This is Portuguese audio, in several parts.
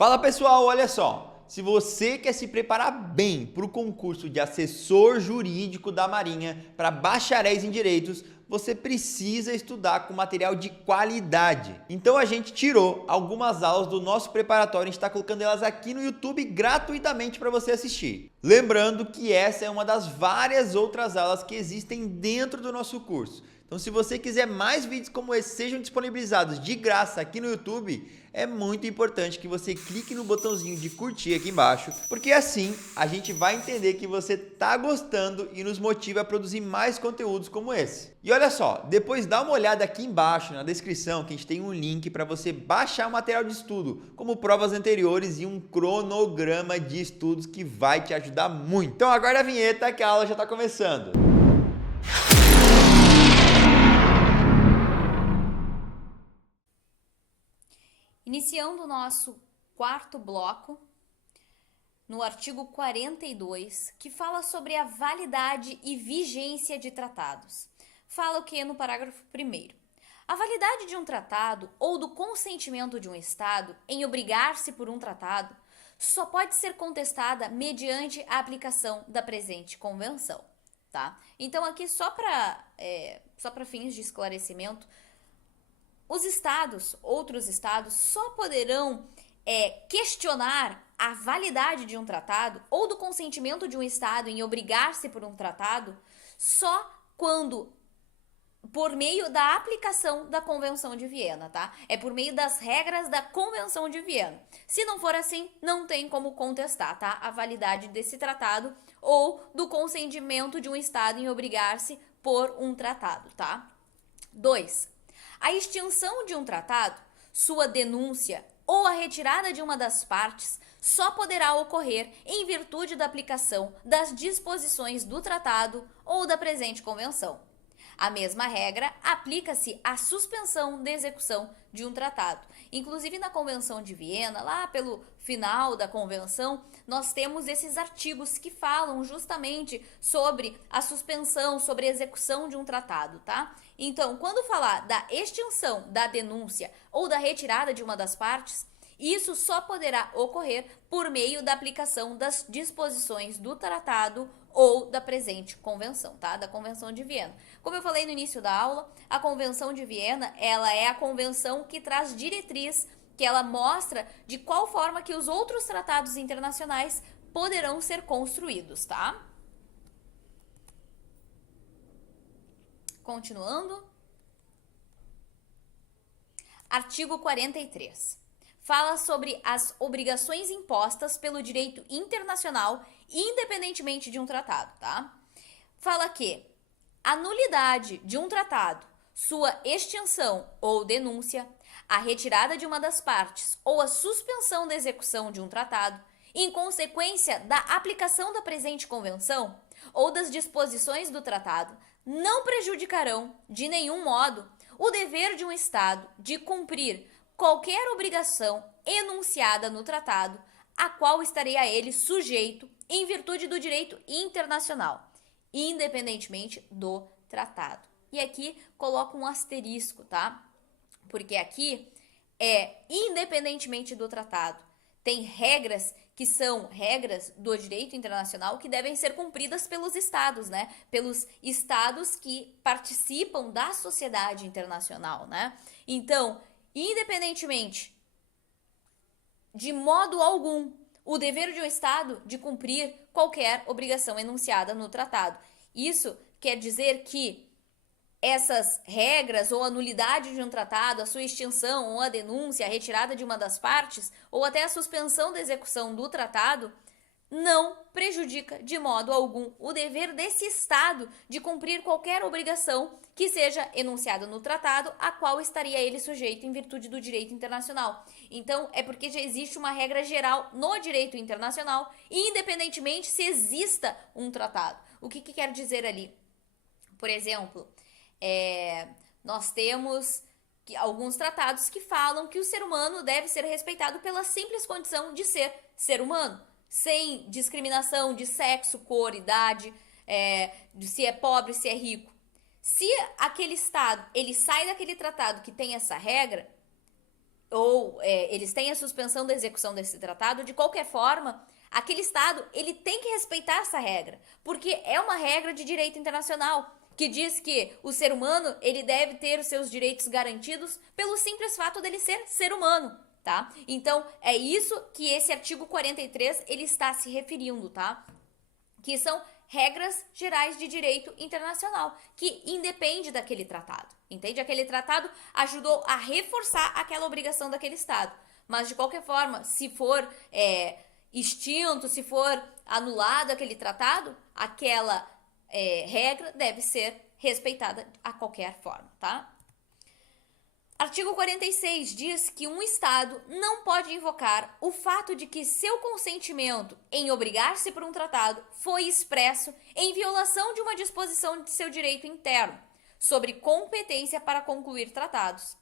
Fala pessoal, olha só, se você quer se preparar bem para o concurso de assessor jurídico da Marinha para bacharéis em direitos, você precisa estudar com material de qualidade. Então a gente tirou algumas aulas do nosso preparatório, a gente está colocando elas aqui no YouTube gratuitamente para você assistir. Lembrando que essa é uma das várias outras aulas que existem dentro do nosso curso. Então, se você quiser mais vídeos como esse sejam disponibilizados de graça aqui no YouTube, é muito importante que você clique no botãozinho de curtir aqui embaixo, porque assim a gente vai entender que você está gostando e nos motiva a produzir mais conteúdos como esse. E olha só, depois dá uma olhada aqui embaixo na descrição que a gente tem um link para você baixar o material de estudo, como provas anteriores e um cronograma de estudos que vai te ajudar muito. Então aguarda a vinheta que a aula já está começando. Iniciando o nosso quarto bloco, no artigo 42, que fala sobre a validade e vigência de tratados. Fala o que no parágrafo 1º? A validade de um tratado ou do consentimento de um Estado em obrigar-se por um tratado só pode ser contestada mediante a aplicação da presente convenção, tá? Então aqui só para fins de esclarecimento, os estados, outros estados, só poderão questionar a validade de um tratado ou do consentimento de um estado em obrigar-se por um tratado só quando, por meio da aplicação da Convenção de Viena, tá? É por meio das regras da Convenção de Viena. Se não for assim, não tem como contestar, tá? A validade desse tratado ou do consentimento de um estado em obrigar-se por um tratado, tá? 2. A extinção de um tratado, sua denúncia ou a retirada de uma das partes só poderá ocorrer em virtude da aplicação das disposições do tratado ou da presente convenção. A mesma regra aplica-se à suspensão de execução de um tratado. Inclusive na Convenção de Viena, lá pelo final da convenção, nós temos esses artigos que falam justamente sobre a suspensão, sobre a execução de um tratado, tá? Então, quando falar da extinção da denúncia ou da retirada de uma das partes, isso só poderá ocorrer por meio da aplicação das disposições do tratado ou da presente convenção, tá? Da Convenção de Viena. Como eu falei no início da aula, a Convenção de Viena, ela é a convenção que traz diretriz, que ela mostra de qual forma que os outros tratados internacionais poderão ser construídos, tá? Continuando. Artigo 43. Fala sobre as obrigações impostas pelo direito internacional, independentemente de um tratado, tá? Fala que a nulidade de um tratado, sua extinção ou denúncia, a retirada de uma das partes ou a suspensão da execução de um tratado, em consequência da aplicação da presente convenção ou das disposições do tratado, não prejudicarão, de nenhum modo, o dever de um Estado de cumprir qualquer obrigação enunciada no tratado, a qual estaria ele sujeito em virtude do direito internacional, independentemente do tratado. E aqui coloco um asterisco, tá? Porque aqui independentemente do tratado. Tem regras que são regras do direito internacional que devem ser cumpridas pelos estados, né? Pelos estados que participam da sociedade internacional, né? Então, independentemente, de modo algum, o dever de um Estado de cumprir qualquer obrigação enunciada no tratado. Isso quer dizer que essas regras ou a nulidade de um tratado, a sua extinção ou a denúncia, a retirada de uma das partes ou até a suspensão da execução do tratado não prejudica de modo algum o dever desse Estado de cumprir qualquer obrigação que seja enunciada no tratado, a qual estaria ele sujeito em virtude do direito internacional. Então, é porque já existe uma regra geral no direito internacional, independentemente se exista um tratado. O que quer dizer ali? Por exemplo, nós temos alguns tratados que falam que o ser humano deve ser respeitado pela simples condição de ser humano, sem discriminação de sexo, cor, idade, de se é pobre, se é rico. Se aquele Estado ele sai daquele tratado que tem essa regra, ou eles têm a suspensão da execução desse tratado, de qualquer forma, aquele Estado ele tem que respeitar essa regra, porque é uma regra de direito internacional que diz que o ser humano ele deve ter os seus direitos garantidos pelo simples fato dele ser ser humano, tá? Então, é isso que esse artigo 43 ele está se referindo, tá? Que são regras gerais de direito internacional, que independe daquele tratado, entende? Aquele tratado ajudou a reforçar aquela obrigação daquele Estado, mas de qualquer forma, se for extinto, se for anulado aquele tratado, aquela regra deve ser respeitada a qualquer forma, tá? Artigo 46 diz que um Estado não pode invocar o fato de que seu consentimento em obrigar-se por um tratado foi expresso em violação de uma disposição de seu direito interno sobre competência para concluir tratados,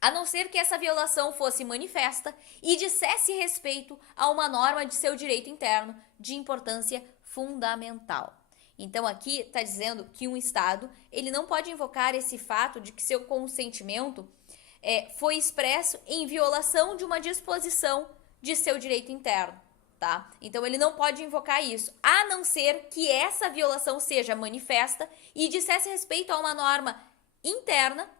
a não ser que essa violação fosse manifesta e dissesse respeito a uma norma de seu direito interno de importância fundamental. Então aqui está dizendo que um Estado ele não pode invocar esse fato de que seu consentimento foi expresso em violação de uma disposição de seu direito interno, tá? Então ele não pode invocar isso, a não ser que essa violação seja manifesta e dissesse respeito a uma norma interna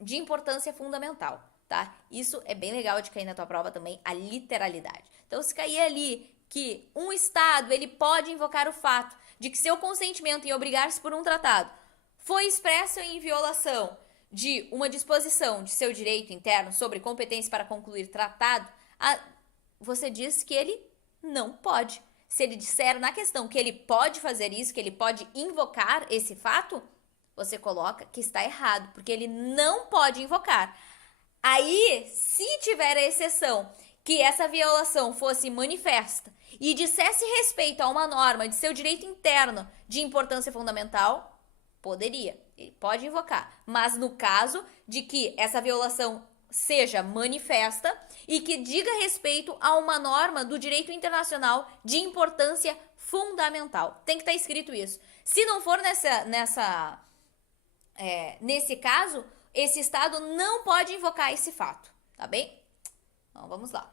de importância fundamental, tá? Isso é bem legal de cair na tua prova também, a literalidade. Então se cair ali que um Estado ele pode invocar o fato de que seu consentimento em obrigar-se por um tratado foi expresso em violação de uma disposição de seu direito interno sobre competência para concluir tratado, você diz que ele não pode. Se ele disser na questão que ele pode fazer isso, que ele pode invocar esse fato, você coloca que está errado, porque ele não pode invocar. Aí, se tiver a exceção que essa violação fosse manifesta e dissesse respeito a uma norma de seu direito interno de importância fundamental, poderia, ele pode invocar. Mas no caso de que essa violação seja manifesta e que diga respeito a uma norma do direito internacional de importância fundamental. Tem que estar escrito isso. Se não for nesse caso, esse Estado não pode invocar esse fato, tá bem? Então, vamos lá.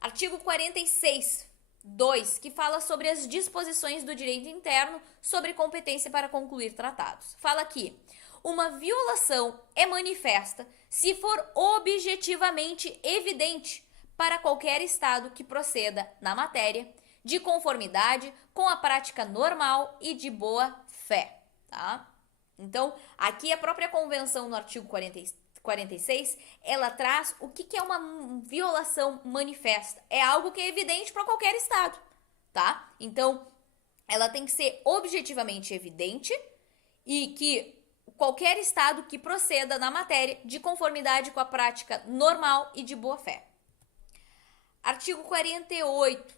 Artigo 46, 2, que fala sobre as disposições do direito interno sobre competência para concluir tratados. Fala aqui, uma violação é manifesta se for objetivamente evidente para qualquer Estado que proceda na matéria, de conformidade com a prática normal e de boa fé, tá? Então, aqui a própria convenção no artigo 46, ela traz o que é uma violação manifesta. É algo que é evidente para qualquer Estado, tá? Então, ela tem que ser objetivamente evidente e que qualquer Estado que proceda na matéria de conformidade com a prática normal e de boa fé. Artigo 48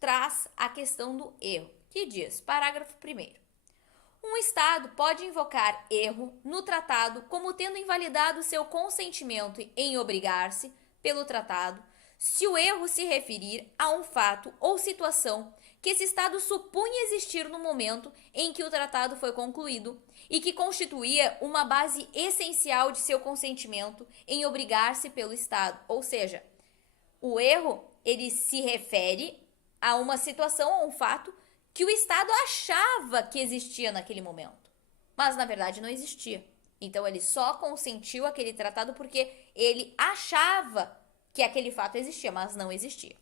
traz a questão do erro, que diz, parágrafo 1º, um Estado pode invocar erro no tratado como tendo invalidado seu consentimento em obrigar-se pelo tratado, se o erro se referir a um fato ou situação que esse Estado supunha existir no momento em que o tratado foi concluído e que constituía uma base essencial de seu consentimento em obrigar-se pelo Estado. Ou seja, o erro ele se refere a uma situação ou um fato que o Estado achava que existia naquele momento, mas na verdade não existia. Então ele só consentiu aquele tratado porque ele achava que aquele fato existia, mas não existia.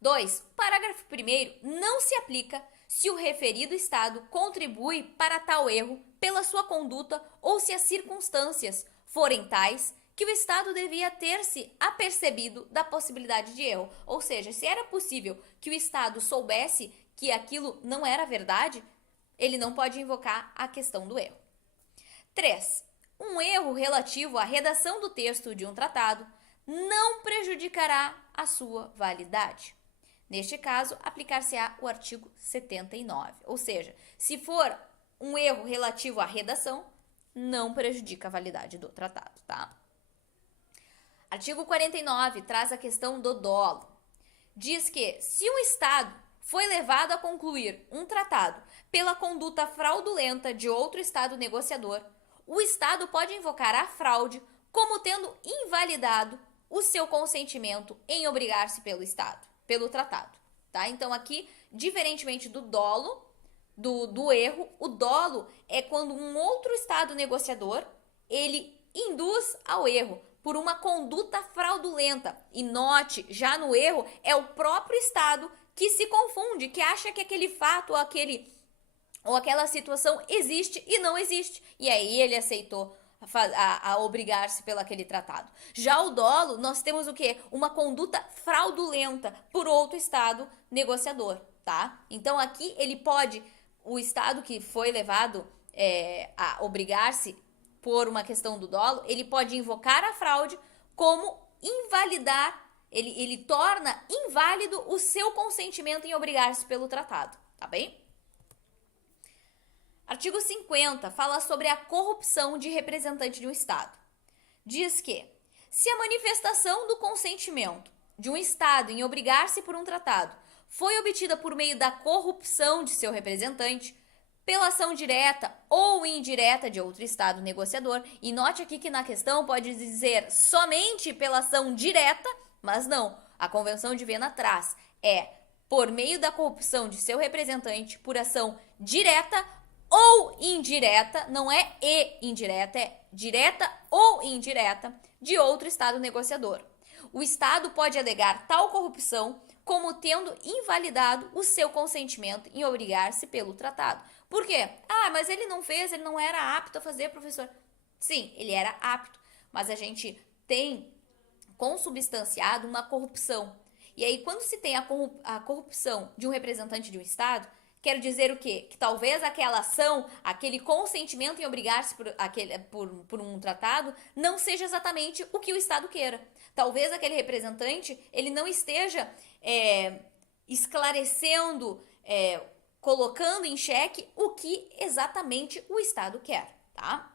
2. O parágrafo 1º não se aplica se o referido Estado contribui para tal erro pela sua conduta ou se as circunstâncias forem tais que o Estado devia ter-se apercebido da possibilidade de erro. Ou seja, se era possível que o Estado soubesse que aquilo não era verdade, ele não pode invocar a questão do erro. 3. Um erro relativo à redação do texto de um tratado não prejudicará a sua validade. Neste caso, aplicar-se-á o artigo 79. Ou seja, se for um erro relativo à redação, não prejudica a validade do tratado, tá? Artigo 49 traz a questão do dolo. Diz que se um Estado foi levado a concluir um tratado pela conduta fraudulenta de outro Estado negociador, o Estado pode invocar a fraude como tendo invalidado o seu consentimento em obrigar-se pelo Estado, pelo tratado, tá? Então aqui, diferentemente do dolo, do erro, o dolo é quando um outro Estado negociador, ele induz ao erro por uma conduta fraudulenta. E note, já no erro, é o próprio Estado que se confunde, que acha que aquele fato ou aquela situação existe e não existe. E aí ele aceitou a obrigar-se pelo aquele tratado. Já o dolo, nós temos o quê? Uma conduta fraudulenta por outro Estado negociador, tá? Então aqui ele pode, o Estado que foi levado a obrigar-se por uma questão do dolo, ele pode invocar a fraude como invalidar, ele torna inválido o seu consentimento em obrigar-se pelo tratado, tá bem? Artigo 50 fala sobre a corrupção de representante de um Estado. Diz que, se a manifestação do consentimento de um Estado em obrigar-se por um tratado foi obtida por meio da corrupção de seu representante, pela ação direta ou indireta de outro Estado negociador, e note aqui que na questão pode dizer somente pela ação direta, mas não, a Convenção de Viena traz, por meio da corrupção de seu representante, por ação direta ou indireta, não é indireta, é direta ou indireta, de outro Estado negociador. O Estado pode alegar tal corrupção como tendo invalidado o seu consentimento em obrigar-se pelo tratado. Por quê? Mas ele não fez, ele não era apto a fazer, professor. Sim, ele era apto, mas a gente tem consubstanciado uma corrupção. E aí, quando se tem a corrupção de um representante de um Estado, quer dizer o quê? Que talvez aquela ação, aquele consentimento em obrigar-se por um tratado, não seja exatamente o que o Estado queira. Talvez aquele representante, ele não esteja esclarecendo, colocando em xeque o que exatamente o Estado quer, tá?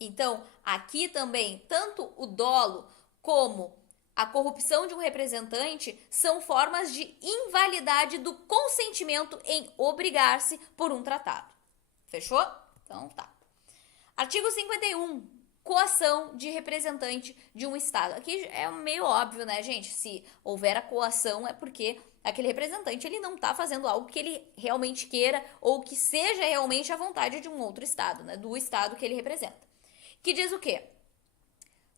Então, aqui também, tanto o dolo como a corrupção de um representante são formas de invalidade do consentimento em obrigar-se por um tratado. Fechou? Então tá. Artigo 51. Coação de representante de um Estado. Aqui é meio óbvio, né, gente? Se houver a coação é porque aquele representante ele não está fazendo algo que ele realmente queira ou que seja realmente a vontade de um outro Estado, né? Do Estado que ele representa. Que diz o quê?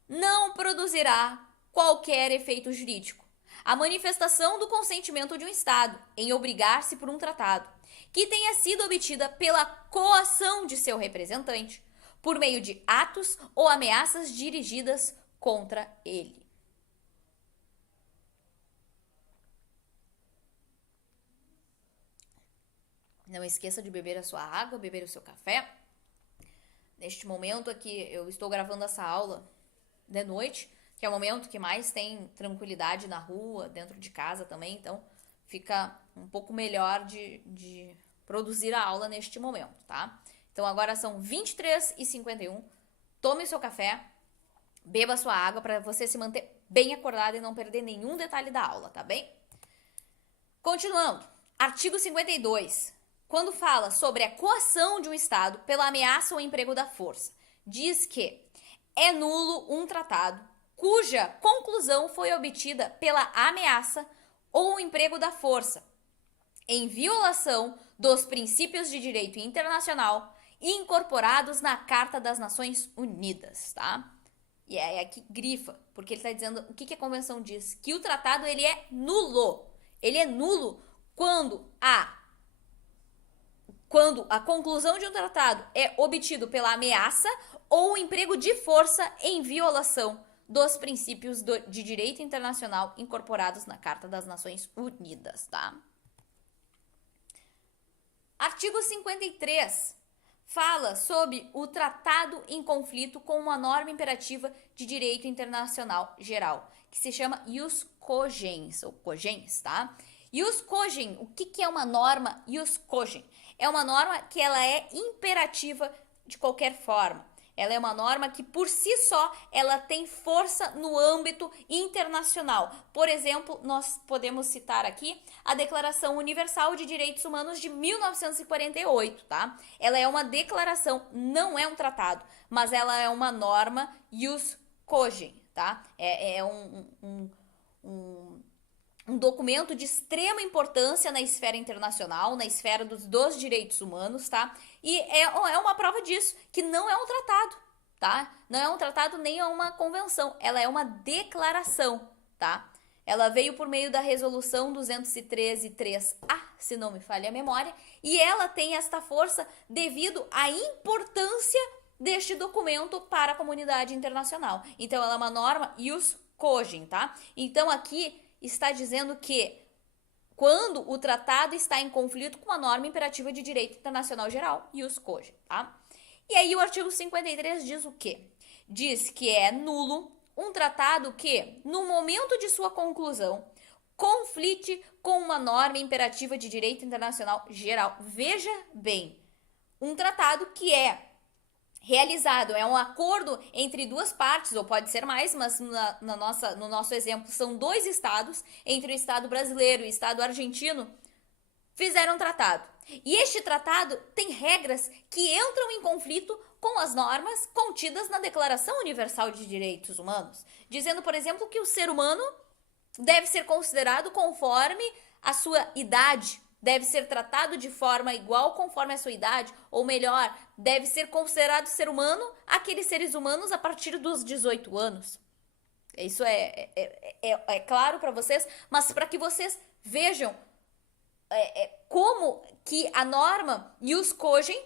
Não produzirá qualquer efeito jurídico a manifestação do consentimento de um Estado em obrigar-se por um tratado que tenha sido obtida pela coação de seu representante por meio de atos ou ameaças dirigidas contra ele. Não esqueça de beber a sua água, beber o seu café. Neste momento aqui, eu estou gravando essa aula de noite, que é o momento que mais tem tranquilidade na rua, dentro de casa também, então fica um pouco melhor de produzir a aula neste momento, tá? Então agora são 23h51, tome o seu café, beba a sua água para você se manter bem acordado e não perder nenhum detalhe da aula, tá bem? Continuando, artigo 52, quando fala sobre a coação de um Estado pela ameaça ou emprego da força, diz que é nulo um tratado cuja conclusão foi obtida pela ameaça ou emprego da força, em violação dos princípios de direito internacional incorporados na Carta das Nações Unidas, tá? E é aqui grifa, porque ele está dizendo o que a Convenção diz, que o tratado ele é nulo. Ele é nulo quando a conclusão de um tratado é obtido pela ameaça ou emprego de força em violação dos princípios de direito internacional incorporados na Carta das Nações Unidas, tá? Artigo 53 fala sobre o tratado em conflito com uma norma imperativa de direito internacional geral, que se chama ius cogens, ou cogens, tá? Ius cogens, o que é uma norma ius cogens? É uma norma que ela é imperativa de qualquer forma. Ela é uma norma que, por si só, ela tem força no âmbito internacional. Por exemplo, nós podemos citar aqui a Declaração Universal de Direitos Humanos de 1948, tá? Ela é uma declaração, não é um tratado, mas ela é uma norma ius cogens, tá? É um documento de extrema importância na esfera internacional, na esfera dos direitos humanos, tá? E é uma prova disso, que não é um tratado, tá? Não é um tratado nem é uma convenção, ela é uma declaração, tá? Ela veio por meio da resolução 213-3A, se não me falha a memória, e ela tem esta força devido à importância deste documento para a comunidade internacional. Então, ela é uma norma ius cogens, tá? Então, aqui está dizendo que quando o tratado está em conflito com a norma imperativa de direito internacional geral, ius cogens, tá? E aí o artigo 53 diz o quê? Diz que é nulo um tratado que, no momento de sua conclusão, conflite com uma norma imperativa de direito internacional geral. Veja bem, um tratado que é realizado, é um acordo entre duas partes, ou pode ser mais, mas no nosso exemplo são dois estados, entre o Estado brasileiro e o Estado argentino, fizeram um tratado. E este tratado tem regras que entram em conflito com as normas contidas na Declaração Universal de Direitos Humanos, dizendo, por exemplo, que o ser humano deve ser considerado conforme a sua idade, deve ser tratado de forma igual conforme a sua idade, ou melhor, deve ser considerado ser humano aqueles seres humanos a partir dos 18 anos. Isso é claro para vocês, mas para que vocês vejam como que a norma ius cogens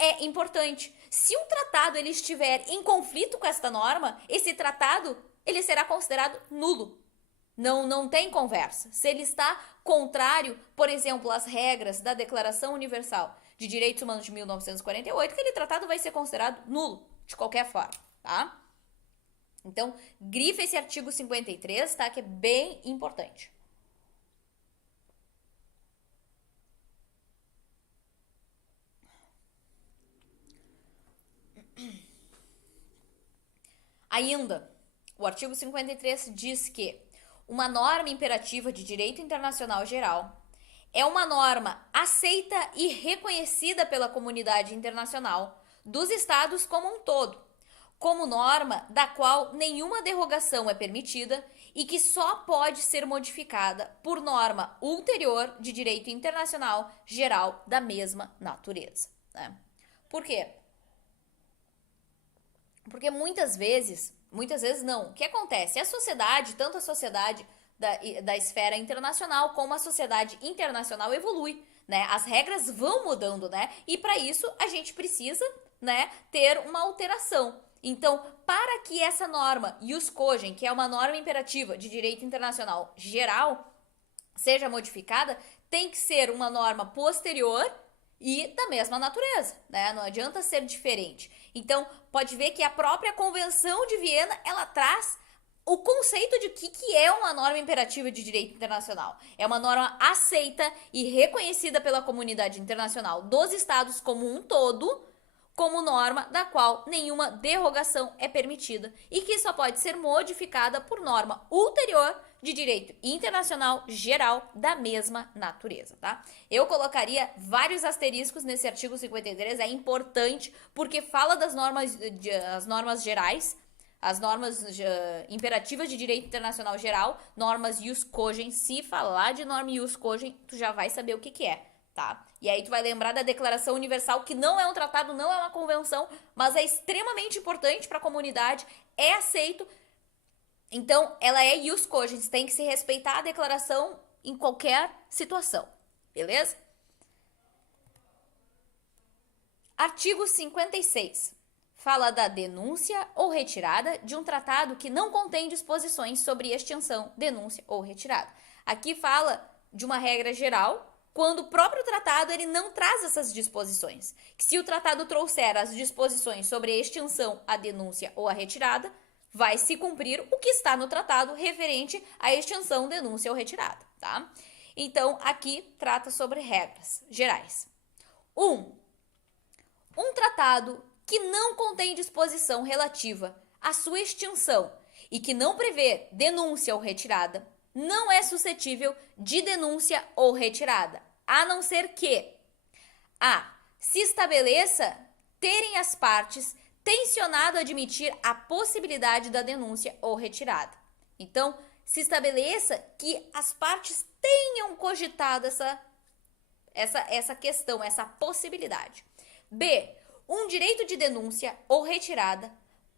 é importante. Se um tratado ele estiver em conflito com esta norma, esse tratado ele será considerado nulo. Não tem conversa. Se ele está contrário, por exemplo, às regras da Declaração Universal de Direitos Humanos de 1948, aquele tratado vai ser considerado nulo, de qualquer forma, tá? Então, grifa esse artigo 53, tá? Que é bem importante. Ainda, o artigo 53 diz que uma norma imperativa de direito internacional geral é uma norma aceita e reconhecida pela comunidade internacional dos estados como um todo, como norma da qual nenhuma derrogação é permitida e que só pode ser modificada por norma ulterior de direito internacional geral da mesma natureza, né? Por quê? Porque muitas vezes não, o que acontece? A sociedade, tanto a sociedade da esfera internacional como a sociedade internacional evolui, né? As regras vão mudando, né? E para isso a gente precisa, né, ter uma alteração. Então, para que essa norma ius cogens, que é uma norma imperativa de direito internacional geral, seja modificada, tem que ser uma norma posterior e da mesma natureza, né? Não adianta ser diferente. Então, pode ver que a própria Convenção de Viena, ela traz o conceito de que é uma norma imperativa de direito internacional. É uma norma aceita e reconhecida pela comunidade internacional dos estados como um todo, como norma da qual nenhuma derrogação é permitida e que só pode ser modificada por norma ulterior de direito internacional geral da mesma natureza, tá? Eu colocaria vários asteriscos nesse artigo 53, é importante porque fala das normas, as normas gerais, as normas imperativas de direito internacional geral, normas ius cogens. Se falar de norma ius cogens, tu já vai saber o que é, tá? E aí tu vai lembrar da Declaração Universal, que não é um tratado, não é uma convenção, mas é extremamente importante para a comunidade, é aceito. Então, ela é ius cogens, tem que se respeitar a declaração em qualquer situação, beleza? Artigo 56. Fala da denúncia ou retirada de um tratado que não contém disposições sobre extinção, denúncia ou retirada. Aqui fala de uma regra geral, quando o próprio tratado ele não traz essas disposições. Que se o tratado trouxer as disposições sobre a extinção, a denúncia ou a retirada, vai se cumprir o que está no tratado referente à extinção, denúncia ou retirada, tá? Então, aqui trata sobre regras gerais. Um tratado que não contém disposição relativa à sua extinção e que não prevê denúncia ou retirada, não é suscetível de denúncia ou retirada, a não ser que a. se estabeleça terem as partes tensionado admitir a possibilidade da denúncia ou retirada. Então, se estabeleça que as partes tenham cogitado essa questão, essa possibilidade. B. Um direito de denúncia ou retirada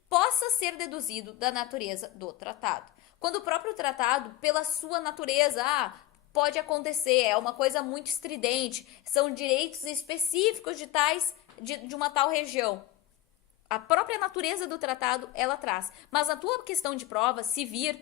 possa ser deduzido da natureza do tratado. Quando o próprio tratado, pela sua natureza, pode acontecer, é uma coisa muito estridente, são direitos específicos de uma tal região. A própria natureza do tratado, ela traz. Mas na tua questão de prova, se vir,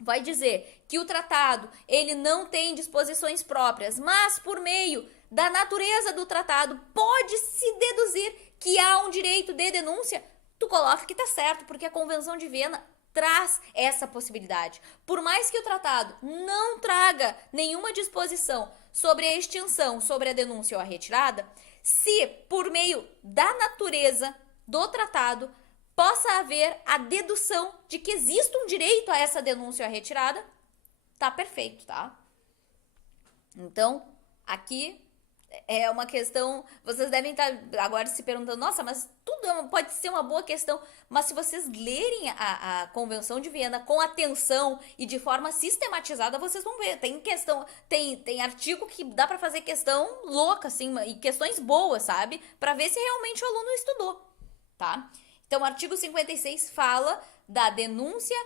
vai dizer que o tratado, ele não tem disposições próprias, mas por meio da natureza do tratado, pode-se deduzir que há um direito de denúncia, tu coloca que tá certo, porque a Convenção de Viena traz essa possibilidade. Por mais que o tratado não traga nenhuma disposição sobre a extinção, sobre a denúncia ou a retirada, se por meio da natureza do tratado possa haver a dedução de que existe um direito a essa denúncia ou a retirada, tá perfeito, tá? Então, aqui é uma questão, vocês devem estar agora se perguntando, nossa, mas tudo pode ser uma boa questão, mas se vocês lerem a Convenção de Viena com atenção e de forma sistematizada, vocês vão ver, tem questão, tem artigo que dá para fazer questão louca, assim, e questões boas, sabe? Para ver se realmente o aluno estudou, tá? Então, o artigo 56 fala da denúncia,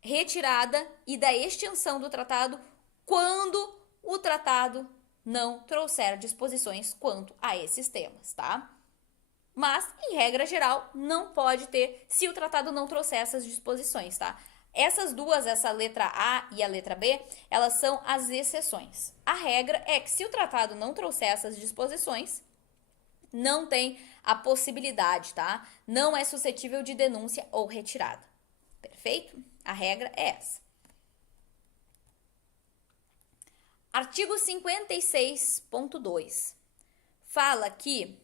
retirada e da extinção do tratado quando o tratado não trouxer disposições quanto a esses temas, tá? Mas, em regra geral, não pode ter se o tratado não trouxer essas disposições, tá? Essas duas, essa letra A e a letra B, elas são as exceções. A regra é que se o tratado não trouxer essas disposições, não tem a possibilidade, tá? Não é suscetível de denúncia ou retirada. Perfeito? A regra é essa. Artigo 56.2 fala que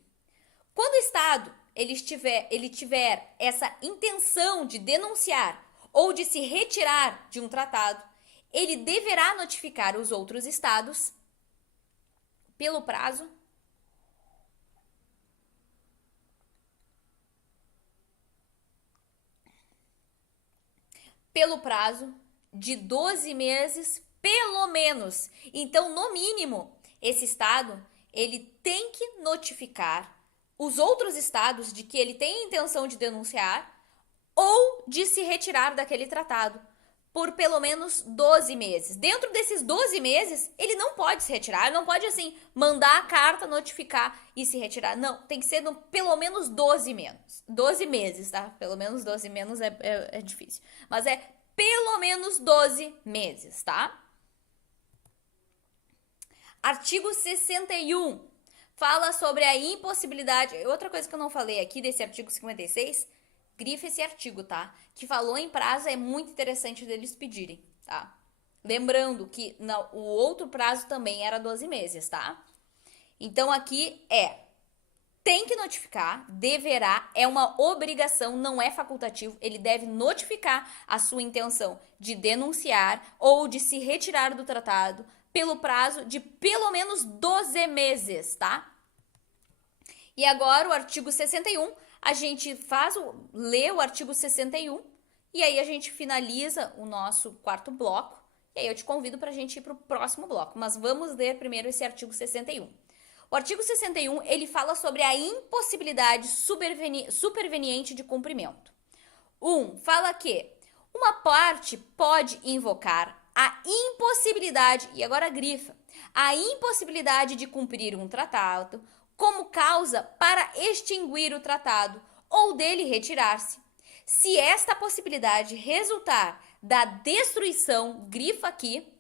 quando o Estado ele tiver essa intenção de denunciar ou de se retirar de um tratado, ele deverá notificar os outros estados pelo prazo de 12 meses, pelo menos. Então, no mínimo, esse estado, ele tem que notificar os outros estados de que ele tem intenção de denunciar ou de se retirar daquele tratado por pelo menos 12 meses. Dentro desses 12 meses, ele não pode se retirar, não pode, assim, mandar a carta, notificar e se retirar. Não, tem que ser no pelo menos 12 meses, tá? Pelo menos 12 menos é difícil. Mas é pelo menos 12 meses, tá? Artigo 61 fala sobre a impossibilidade. Outra coisa que eu não falei aqui desse artigo 56, grifa esse artigo, tá? Que falou em prazo, é muito interessante deles pedirem, tá? Lembrando que o outro prazo também era 12 meses, tá? Então aqui tem que notificar, deverá, é uma obrigação, não é facultativo, ele deve notificar a sua intenção de denunciar ou de se retirar do tratado pelo prazo de pelo menos 12 meses, tá? E agora o artigo 61, a gente lê o artigo 61 e aí a gente finaliza o nosso quarto bloco. E aí eu te convido para a gente ir para o próximo bloco, mas vamos ler primeiro esse artigo 61. O artigo 61, ele fala sobre a impossibilidade superveniente de cumprimento. Fala que uma parte pode invocar a impossibilidade, e agora grifa, a impossibilidade de cumprir um tratado como causa para extinguir o tratado ou dele retirar-se, se esta possibilidade resultar da destruição, grifa aqui,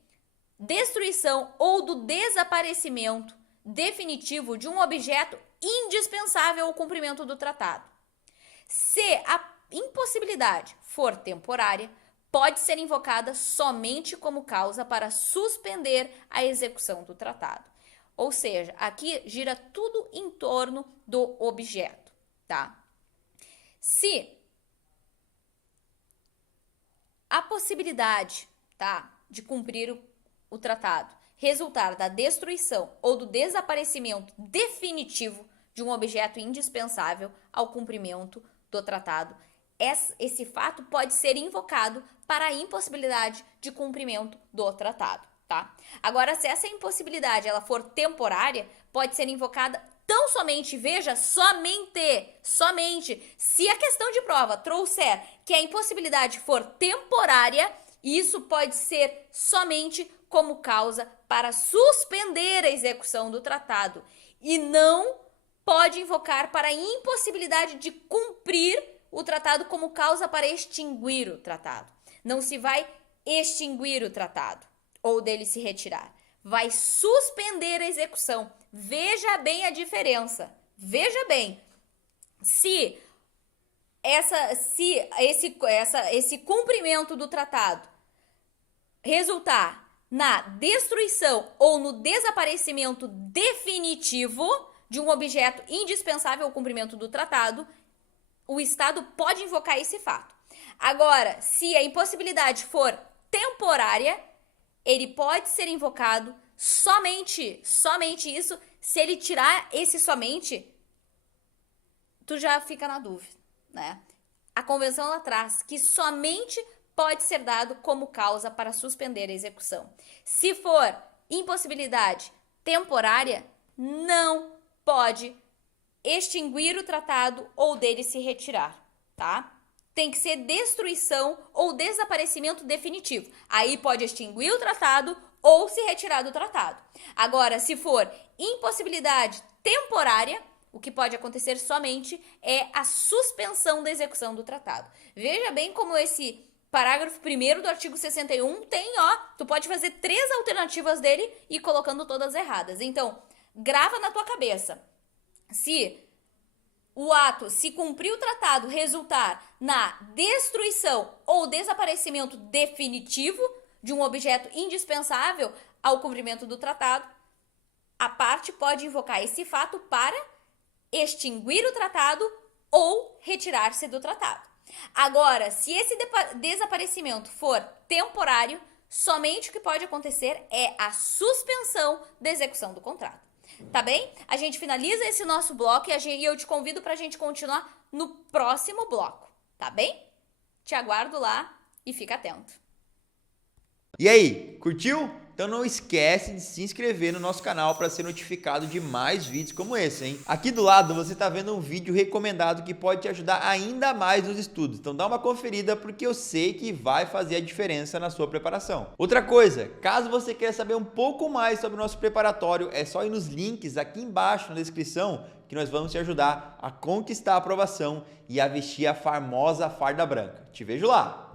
destruição ou do desaparecimento definitivo de um objeto indispensável ao cumprimento do tratado. Se a impossibilidade for temporária, pode ser invocada somente como causa para suspender a execução do tratado. Ou seja, aqui gira tudo em torno do objeto, tá? Se a possibilidade, tá, de cumprir o tratado resultar da destruição ou do desaparecimento definitivo de um objeto indispensável ao cumprimento do tratado, esse fato pode ser invocado para a impossibilidade de cumprimento do tratado, tá? Agora, se essa impossibilidade ela for temporária, pode ser invocada tão somente, veja, somente, se a questão de prova trouxer que a impossibilidade for temporária, isso pode ser somente como causa para suspender a execução do tratado e não pode invocar para a impossibilidade de cumprir o tratado como causa para extinguir o tratado. Não se vai extinguir o tratado ou dele se retirar. Vai suspender a execução. Veja bem a diferença. Veja bem. Se esse cumprimento do tratado resultar na destruição ou no desaparecimento definitivo de um objeto indispensável ao cumprimento do tratado, o Estado pode invocar esse fato. Agora, se a impossibilidade for temporária, ele pode ser invocado somente isso. Se ele tirar esse somente, tu já fica na dúvida, né? A convenção ela traz que somente pode ser dado como causa para suspender a execução. Se for impossibilidade temporária, não pode extinguir o tratado ou dele se retirar, tá? Tem que ser destruição ou desaparecimento definitivo. Aí pode extinguir o tratado ou se retirar do tratado. Agora, se for impossibilidade temporária, o que pode acontecer somente é a suspensão da execução do tratado. Veja bem como esse parágrafo 1º do artigo 61 tem, tu pode fazer 3 alternativas dele e colocando todas erradas. Então, grava na tua cabeça. Se cumprir o tratado resultar na destruição ou desaparecimento definitivo de um objeto indispensável ao cumprimento do tratado, a parte pode invocar esse fato para extinguir o tratado ou retirar-se do tratado. Agora, se esse desaparecimento for temporário, somente o que pode acontecer é a suspensão da execução do contrato. Tá bem? A gente finaliza esse nosso bloco e eu te convido para a gente continuar no próximo bloco, tá bem? Te aguardo lá e fica atento. E aí, curtiu? Então não esquece de se inscrever no nosso canal para ser notificado de mais vídeos como esse, hein? Aqui do lado você está vendo um vídeo recomendado que pode te ajudar ainda mais nos estudos. Então dá uma conferida porque eu sei que vai fazer a diferença na sua preparação. Outra coisa, caso você queira saber um pouco mais sobre o nosso preparatório, é só ir nos links aqui embaixo na descrição que nós vamos te ajudar a conquistar a aprovação e a vestir a famosa farda branca. Te vejo lá!